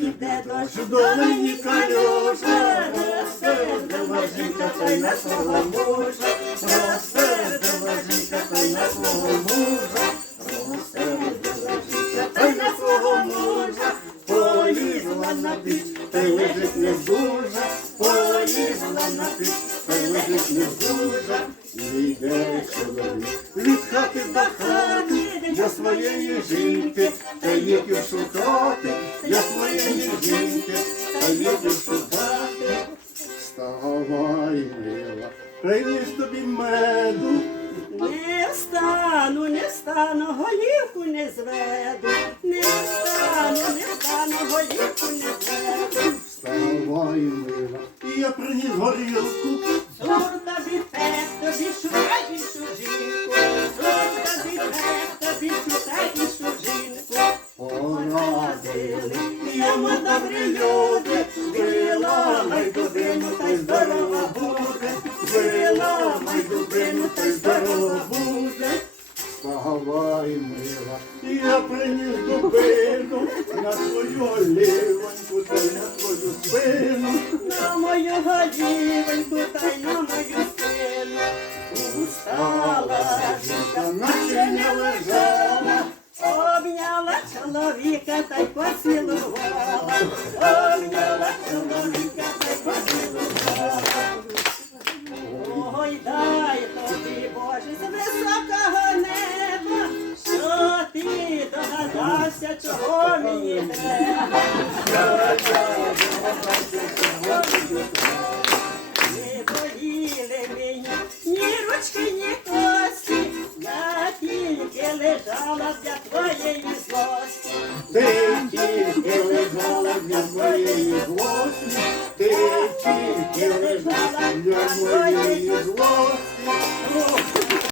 йде дощ, долині калюжа, розсердила жінка, та й на свого мужа, розсердила жінка, та й на свого мужа, розсердила жінка, та й на свого мужа, полізла на піч, та й лежить не здужа, полізла на піч, та й лежить не здужа, і йде чоловік від хати до хати, для своєї жінки, та їдю шукати, тобі меду, Не встану, не встану, голівку не зведу, не встану, не встану, голівку не зведу. вставай, мила, і я приніс горілку, Зор тобі пек, тобі шукай іншу жінку, зор тобі пек, тобі шукай іншу жінку. порадили, йому добрі люди, виламай дубину, та й здорова буде, виламай та й здорова буде. Вставай, мила, я приніс дубину на твою олівоньку, та й на твою спину. На мою голівеньку, та й на мою спину. Устала жінка, наче не лежала, Обняла чоловіка та й поцілувала, обняла лежала для твоєї злості. Ти тільки лежала для моєї злості, ти тільки лежала для моєї злості.